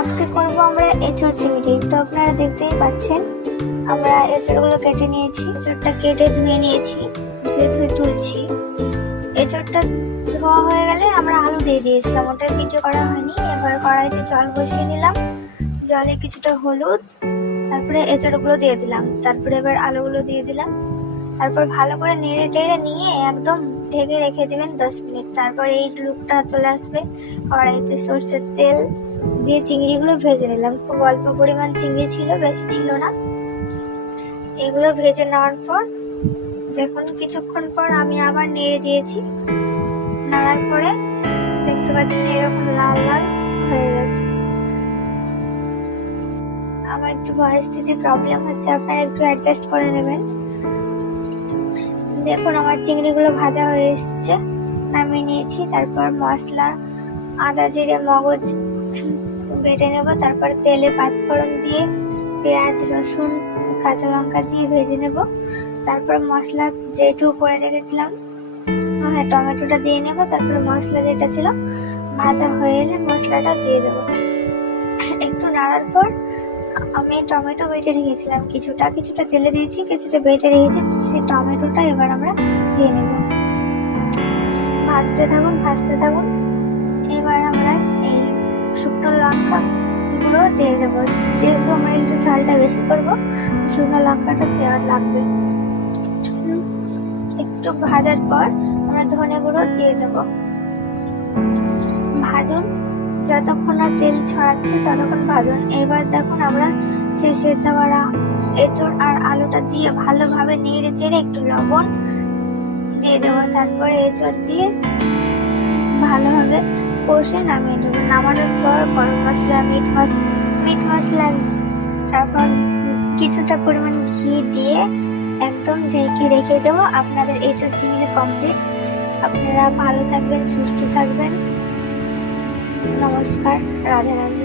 আজকে করব আমরা এঁচড় চিংড়ি। তো আপনারা দেখতেই পাচ্ছেন আমরা এঁচড়গুলো কেটে নিয়েছি। এঁচড়টা কেটে ধুয়ে নিয়েছি, ধুয়ে তুলছি। এঁচড়টা ধোয়া হয়ে গেলে আমরা আলু দিয়ে দিয়েছিলাম, ওটার ভিডিও করা হয়নি। এবার কড়াইতে জল বসিয়ে নিলাম, জলে কিছুটা হলুদ, তারপরে এঁচড়গুলো দিয়ে দিলাম, তারপরে এবার আলুগুলো দিয়ে দিলাম। তারপর ভালো করে নেড়ে টেড়ে নিয়ে একদম ঢেকে রেখে দিবেন 10 মিনিট। তারপর এই লুকটা চলে আসবে। কড়াইতে সরষের তেল দিয়ে চিংড়িগুলো ভেজে নিলাম। খুব অল্প পরিমাণ চিংড়ি ছিল, বেশি ছিল না। এগুলো ভেজে নেওয়ার পর দেখুন কিছুক্ষণ পর আমি আবার নেড়ে দিয়েছি। নাড়ার পরে দেখতে পাচ্ছেন এরকম লাল লাল হয়ে গেছে। আমার একটু ভয়েস দিতে প্রবলেম হচ্ছে, আপনারা একটু অ্যাডজাস্ট করে নেবেন। দেখুন আমার চিংড়িগুলো ভাজা হয়ে এসছে, নামিয়ে নিয়েছি। তারপর মশলা আদা জিরে মগজ বেটে নেব। তারপর তেলে পাঁচফোড়ন দিয়ে পেঁয়াজ রসুন কাঁচা লঙ্কা দিয়ে ভেজে নেব। তারপর মশলা যেটুকু করে রেখেছিলাম, হ্যাঁ টমেটোটা দিয়ে নেব। তারপরে মশলা যেটা ছিল ভাজা হয়ে এলে মশলাটা দিয়ে দেব। একটু নাড়ার পর আমি টমেটো বেটে রেখেছিলাম, কিছুটা তেলে দিয়েছি, কিছুটা বেটে রেখেছি। সেই টমেটোটা এবার আমরা দিয়ে নেব। ভাজতে থাকুন। এবার আমরা এই শুকনো লঙ্কা গুঁড়ো দিয়ে দেবো। যেহেতু আমরা একটু ঝালটা বেশি করবো, শুকনো লঙ্কাটা দেওয়া লাগবে। একটু ভাজার পর আমরা ধনে গুঁড়ো দিয়ে দেবো। ভাজুন, যতক্ষণ না তেল ছড়াচ্ছে ততক্ষণ ভাজুন। এবার দেখুন আমরা সেই সেদ্ধ করা এঁচড় আর আলুটা দিয়ে ভালোভাবে নেড়ে চেড়ে একটু লবণ দিয়ে দেবো। তারপরে এঁচড় দিয়ে ভালোভাবে কষে নামিয়ে নেব। নামানোর পর গরম মশলা মিট মশলা তারপর কিছুটা পরিমাণ ঘি দিয়ে একদম ঢেকে রেখে দেবো। আপনাদের এঁচড় চিংড়ি কমপ্লিট। আপনারা ভালো থাকবেন, সুস্থ থাকবেন। নমস্কার, রাধে রাধে।